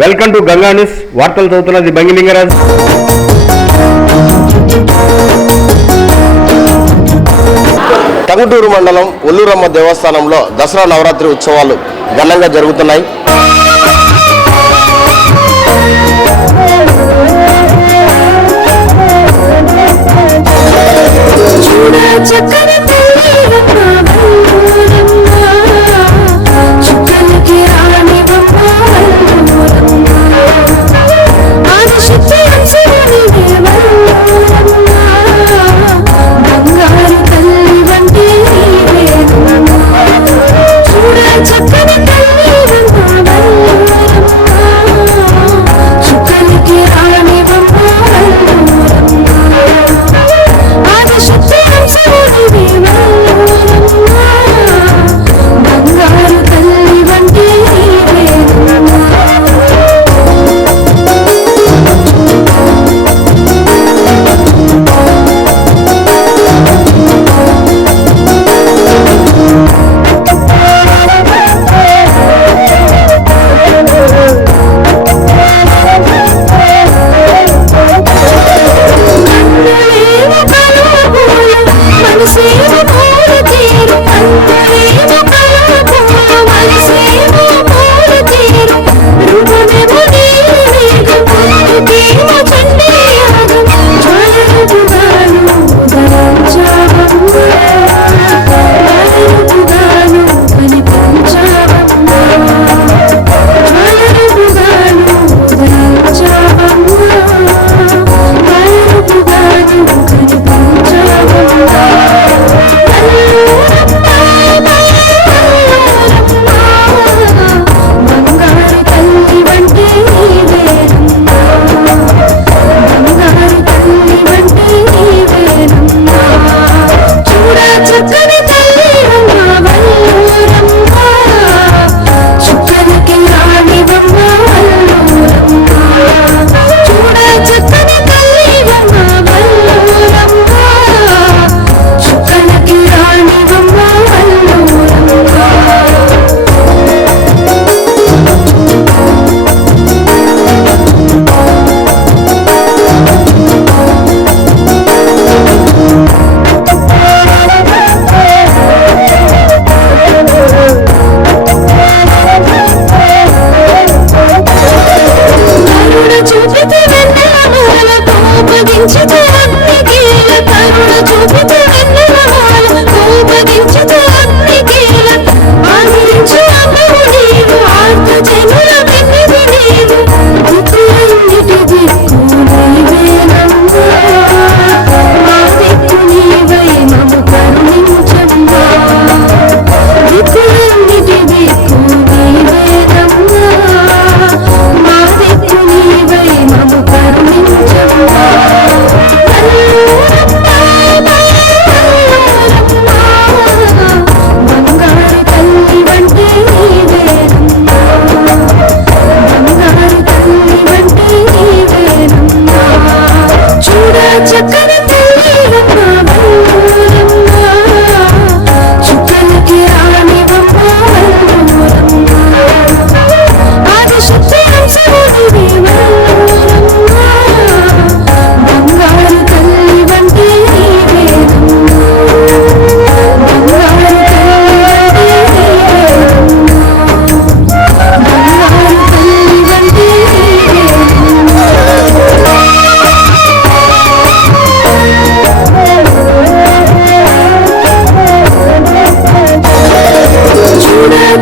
Welcome to Ganga news వార్తలు చదువుతున్నది బంగిలింగరాజ్ తగుటూరు మండలం ఒల్లూరమ్మ దేవస్థానంలో దసరా నవరాత్రి ఉత్సవాలు ఘనంగా జరుగుతున్నాయి. చక్కని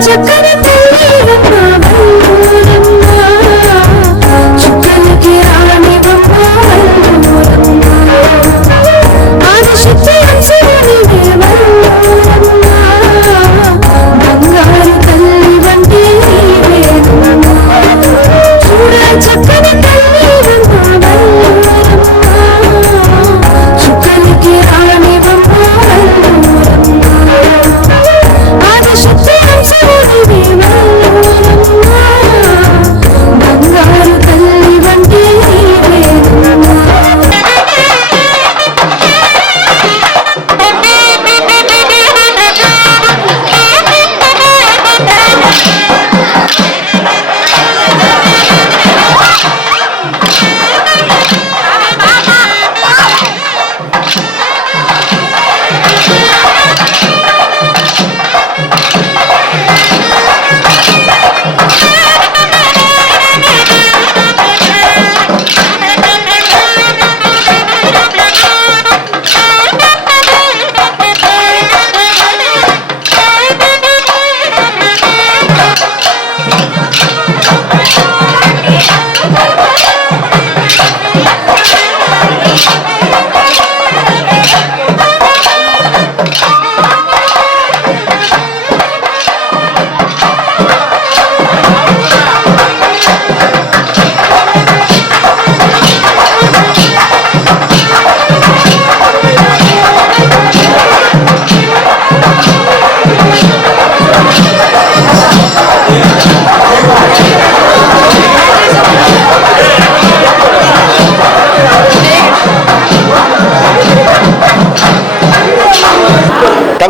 such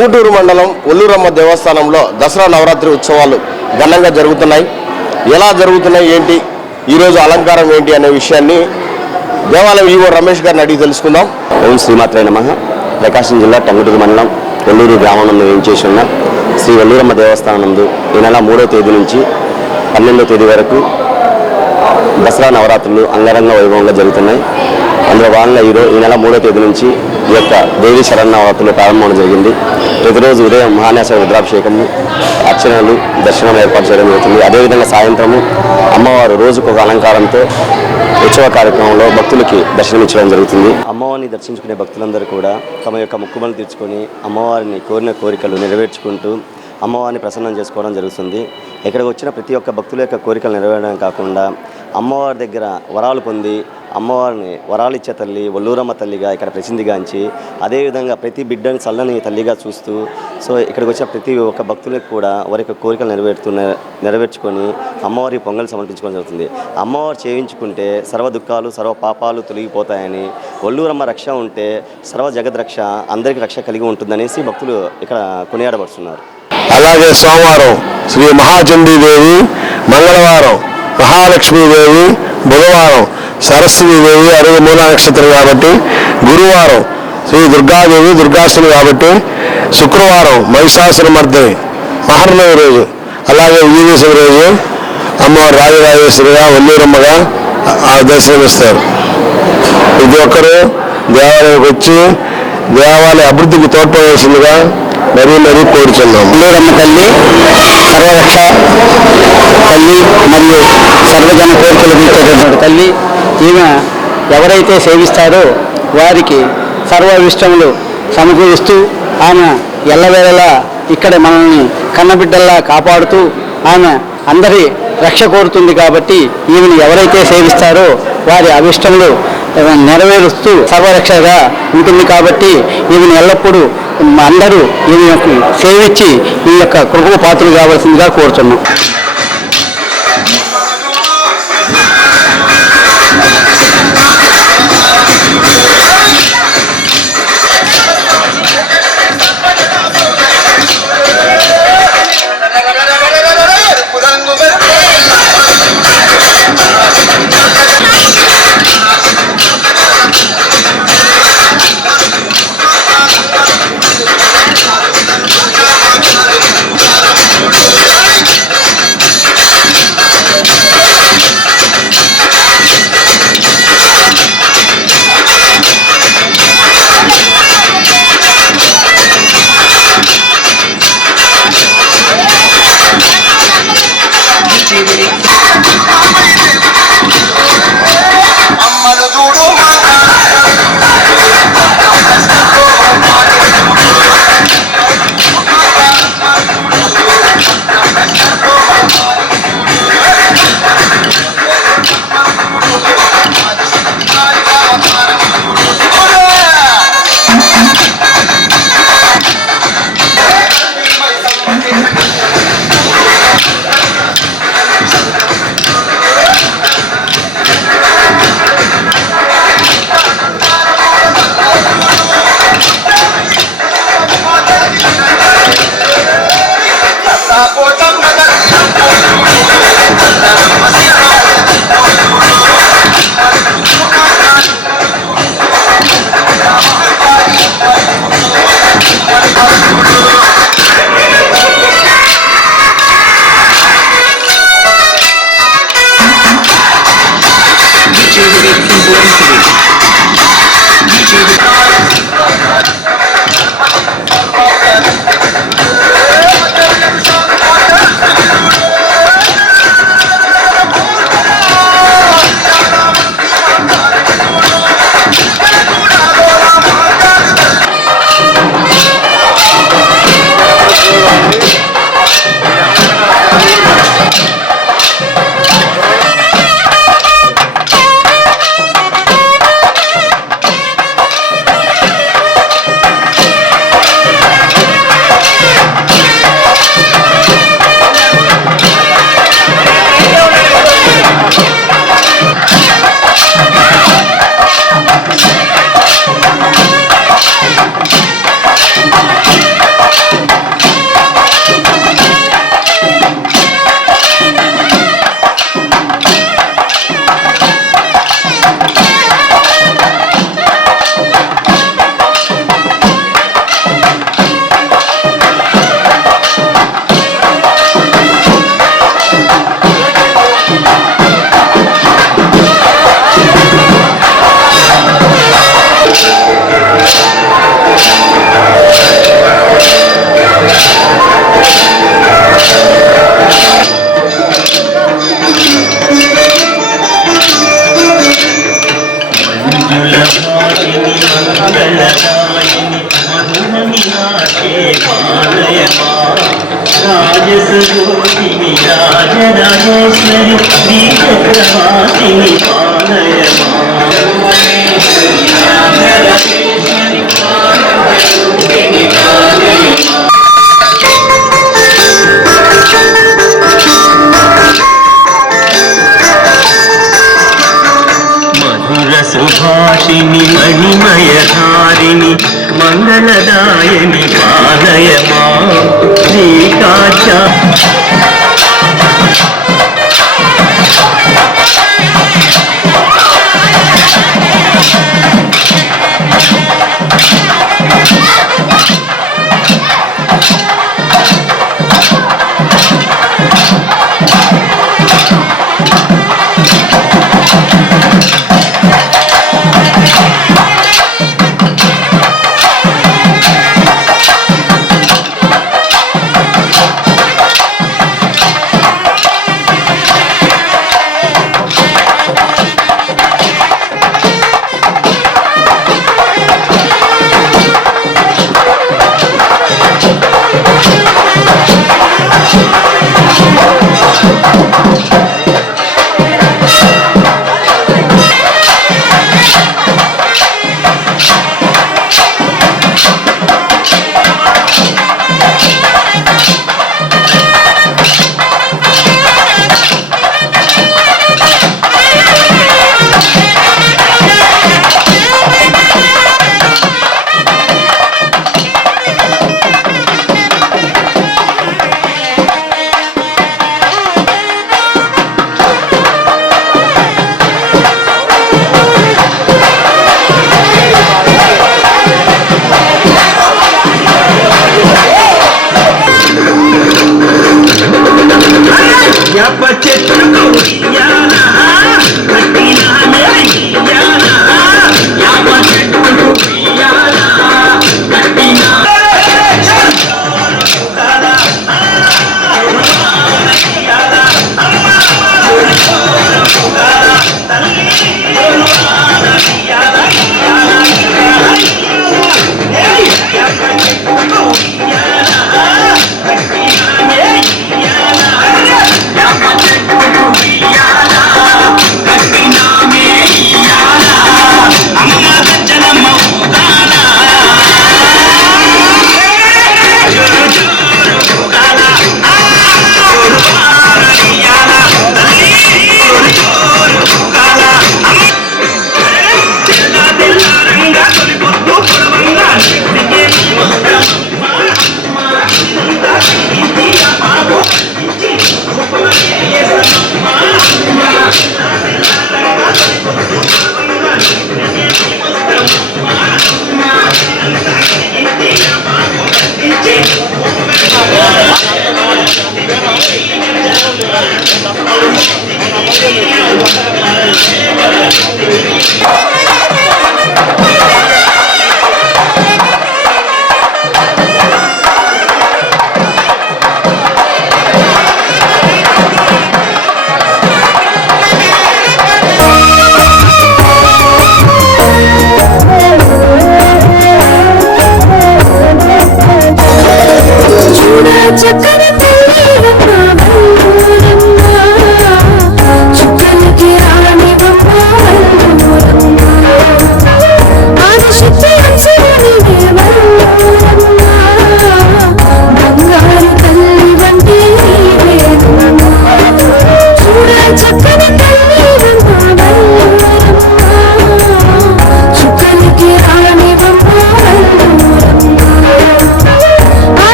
టంగుటూరు మండలం ఒల్లూరమ్మ దేవస్థానంలో దసరా నవరాత్రి ఉత్సవాలు ఘనంగా జరుగుతున్నాయి. ఎలా జరుగుతున్నాయి ఏంటి? ఈరోజు అలంకారం ఏంటి అనే విషయాన్ని దేవాలయం ఈవో రమేష్ గారిని అడిగి తెలుసుకుందాం. ఓం శ్రీమాత్రే నమ. ప్రకాశం జిల్లా టంగుటూరు మండలం కొల్లూరు గ్రామంలో ఏం చేసి ఉన్న? శ్రీ వల్లూరమ్మ దేవస్థానం నందు ఈ నెల మూడో తేదీ నుంచి పన్నెండో తేదీ వరకు దసరా నవరాత్రులు అంగరంగ వైభవంగా జరుగుతున్నాయి. అందులో భాగంగా ఈరోజు ఈ నెల మూడో తేదీ నుంచి ఈ యొక్క దేవి శరణవరాత్రులు ప్రారంభం జరిగింది. ప్రతిరోజు ఉదయం మహాన్యాస రుద్రాభిషేకము అర్చనలు దర్శనం ఏర్పాటు చేయడం జరుగుతుంది. అదేవిధంగా సాయంత్రము అమ్మవారు రోజుకు ఒక అలంకారంతో ఉత్సవ కార్యక్రమంలో భక్తులకి దర్శనమిచ్చడం జరుగుతుంది. అమ్మవారిని దర్శించుకునే భక్తులందరూ కూడా తమ యొక్క ముక్కుమలు తీర్చుకొని అమ్మవారిని కోరిన కోరికలు నెరవేర్చుకుంటూ అమ్మవారిని ప్రసన్నం చేసుకోవడం జరుగుతుంది. ఇక్కడికి వచ్చిన ప్రతి ఒక్క భక్తుల యొక్క కోరికలు నెరవేరడం కాకుండా అమ్మవారి దగ్గర వరాలు పొంది అమ్మవారిని వరాలు ఇచ్చే తల్లి ఒల్లూరమ్మ తల్లిగా ఇక్కడ ప్రసిద్ధిగాంచి అదేవిధంగా ప్రతి బిడ్డని చల్లని తల్లిగా చూస్తూ సో ఇక్కడికి వచ్చిన ప్రతి ఒక్క భక్తులకు కూడా వారి యొక్క కోరికలు నెరవేరుతూ నెరవేర్చుకొని అమ్మవారి పొంగల్ సమర్పించుకోవడం జరుగుతుంది. అమ్మవారు చేయించుకుంటే సర్వ దుఃఖాలు సర్వ పాపాలు తొలగిపోతాయని ఒల్లూరమ్మ రక్ష ఉంటే సర్వ జగద్ రక్ష అందరికీ రక్ష కలిగి ఉంటుందనేసి భక్తులు ఇక్కడ కొనియాడబడుతున్నారు. అలాగే సోమవారం శ్రీ మహాచండీదేవి మంగళవారం మహాలక్ష్మీదేవి బుధవారం సరస్వతీదేవి అరుగు మూల నక్షత్రం కాబట్టి గురువారం శ్రీ దుర్గాదేవి దుర్గాష్టమి కాబట్టి శుక్రవారం మహిషాసురమర్దిని మహర్నవి రోజు. అలాగే విజయదశమి రోజు అమ్మవారు రాజరాజేశ్వరిగా వల్లూరమ్మగా ఆ దర్శనమిస్తారు ప్రతి ఒక్కరూ దేవాలయంకి వచ్చి దేవాలయ అభివృద్ధికి తోడ్పడవలసిందిగా మరీ మరీ కోరుతున్నాము. ఒల్లూరమ్మ తల్లి సర్వరక్ష తల్లి మరియు సర్వజన కోరికలు తీర్చేటటువంటి తల్లి ఈమె ఎవరైతే సేవిస్తారో వారికి సర్వ విష్టములు సమకూరుస్తూ ఆమె ఎల్లవేళలా ఇక్కడ మనల్ని కన్నబిడ్డల్లా కాపాడుతూ ఆమె అందరి రక్ష కోరుతుంది కాబట్టి ఈమెను ఎవరైతే సేవిస్తారో వారి అభిష్టములు నెరవేరుస్తూ సర్వరక్షగా ఉంటుంది కాబట్టి ఈమెను ఎల్లప్పుడూ అందరూ ఈ యొక్క సేవించి ఈ యొక్క కృపకు పాత్రలు కావాల్సిందిగా కోరుతున్నాం